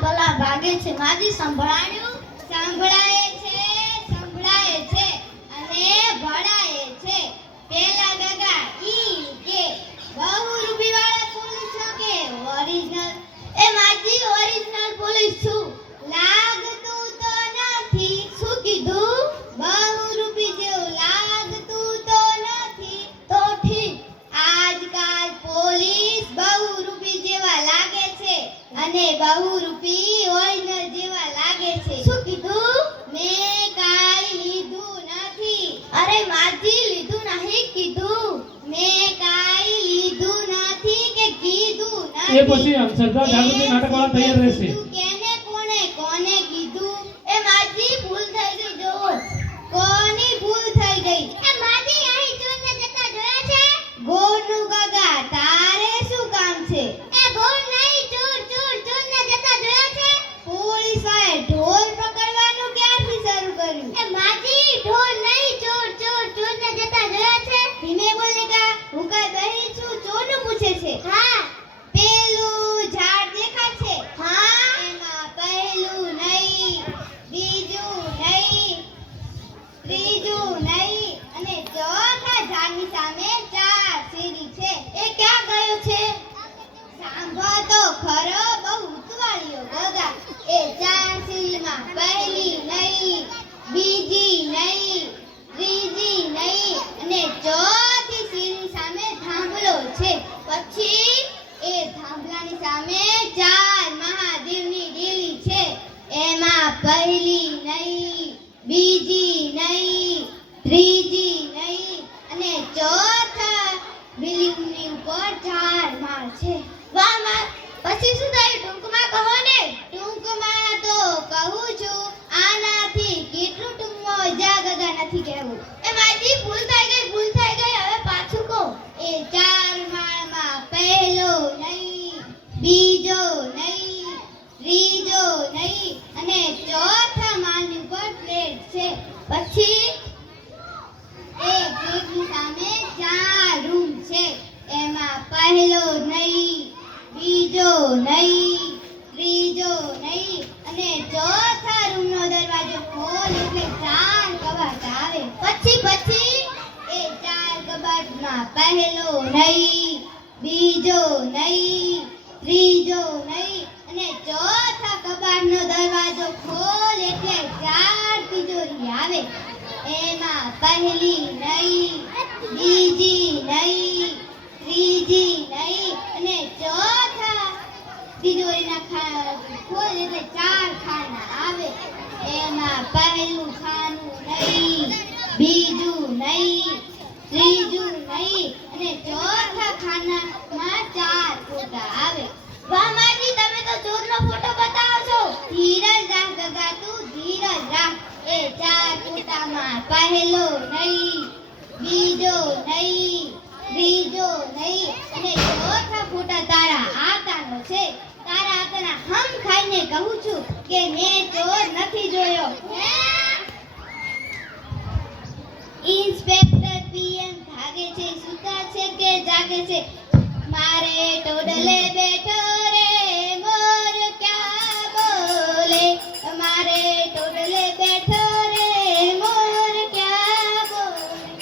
ભલા ભાગે છે માજી સંભળાણ્યું સંભળાય છે અને ભળાય છે પેલા ગગા ઈ કે બહુ રૂપી વાળા પોલીસ છો કે ઓરિજિનલ એ માજી ઓરિજિનલ પોલીસ છું લાગતું તો નથી શું કીધું બહુ રૂપી જેવું લાગતું તો નથી તો ઠીક આજકાલ પોલીસ બહુ રૂપી જેવા લાગે છે અને બહુ રૂપી ઓરિજિનલ જેવા લાગે છે શું કીધું મેં કાઈ લીધું નથી અરે માજી લીધું નહીં કીધું મેં કાઈ લીધું નથી કે કીધું નથી એ પછી અંધશ્રદ્ધા જાગૃતિ નાટકવાળા તૈયાર રહેશે કેને કોને કીધું એ માજી ભૂલ થઈ ગઈ જો કોની ભૂલ થઈ ગઈ એ માજી અહીં ચોરને જતા જોયા છે ગોળનું ગગા તારે શું કામ છે એ ગોળ નહીં ચોરને જતા જોયા છે પોલીસ વાળે ઢોલ પકડવાનું ક્યારથી શરૂ કર્યું એ માજી ઢોલ નહીં ચોરને જતા જોયા છે ધીમે બોલે કા હું કઈ બહેરી છું ચોરનું પૂછે છે હા પેલું ઝાડ દેખાય છે હા એમાં પહેલું નહીં બીજું નહીં ત્રીજું નહીં અને ચોથા ઝાડની સામે 4 સીડી છે એ ક્યાં ગયો છે સાંભળ તો ખરો બહુ ઉતવાળ્યો ગગા એ 4 સીડીમાં પહેલી નહીં બીજી નહીં ત્રીજી નહીં અને ચોથી સીડી સામે થાંભલો છે પછી એ થાંભલાની સામે 4 મહાદેવની ડેલી છે એમાં પહેલી નહીં બીજી નહીં ત્રીજી નહીં અને ચોથા બિલ્ડિંગની ઉપર 4 માળ છે વાહ માર પછી શું થયું ટૂંકમાં કહો ને ટૂંકમાં તો કહું છું આનાથી કેટલું ટૂંકમાં જા ગગા નથી કહેવું એ મારી ભૂલ થઈ ગઈ હવે પાછું કહો એ 4 માળમાં પહેલો નહીં બીજો નહીં ત્રીજો નહીં અને ચોથા માળની ઉપર પ્લેટ છે પછી એ પ્લેટની સામે 4 રૂમ છે એમાં પહેલો નહીં બીજો નહીં ત્રીજો નહીં અને ચોથા રૂમનો દરવાજો ખોલ એટલે 4 કબાટ આવે પછી એ 4 કબાટમાં પહેલો નહીં બીજો નહીં ત્રીજો નહીં અને ચોથા કબાટનો દરવાજો ખોલ એટલે 4 તિજોરી આવે એમાં પહેલી નહીં બીજી નહીં ત્રીજી નહીં અને ચોથા તિજોરીના ખોલ એટલે 4 ખાના આવે એમાં પહેલું ખાનું નહીં બીજું નહીં ત્રીજું નહીં અને ચોથા ખાનામાં 4 ફોટા આવે વાહ માજી તમે તો ચોરનો ફોટો બતાવો છો ધીરજ રાખ ગગા તું ધીરજ રાખ એ 4 ફોટામાં પહેલો નહીં બીજો નહીં ત્રીજો નહીં અને ચોથા ફોટા તારા આતાનો છે તારા આતાના હમ ખાઈને કહું છું કે મેં ચોર નથી જોયો ઇન્સ્પેક્ટર પીએમ ભાગે છે સુતા છે કે જાગે છે મારે ટોડલે બેઠો રે મોર ક્યાં બોલે મારે ટોડલે બેઠો રે મોર ક્યાં બોલે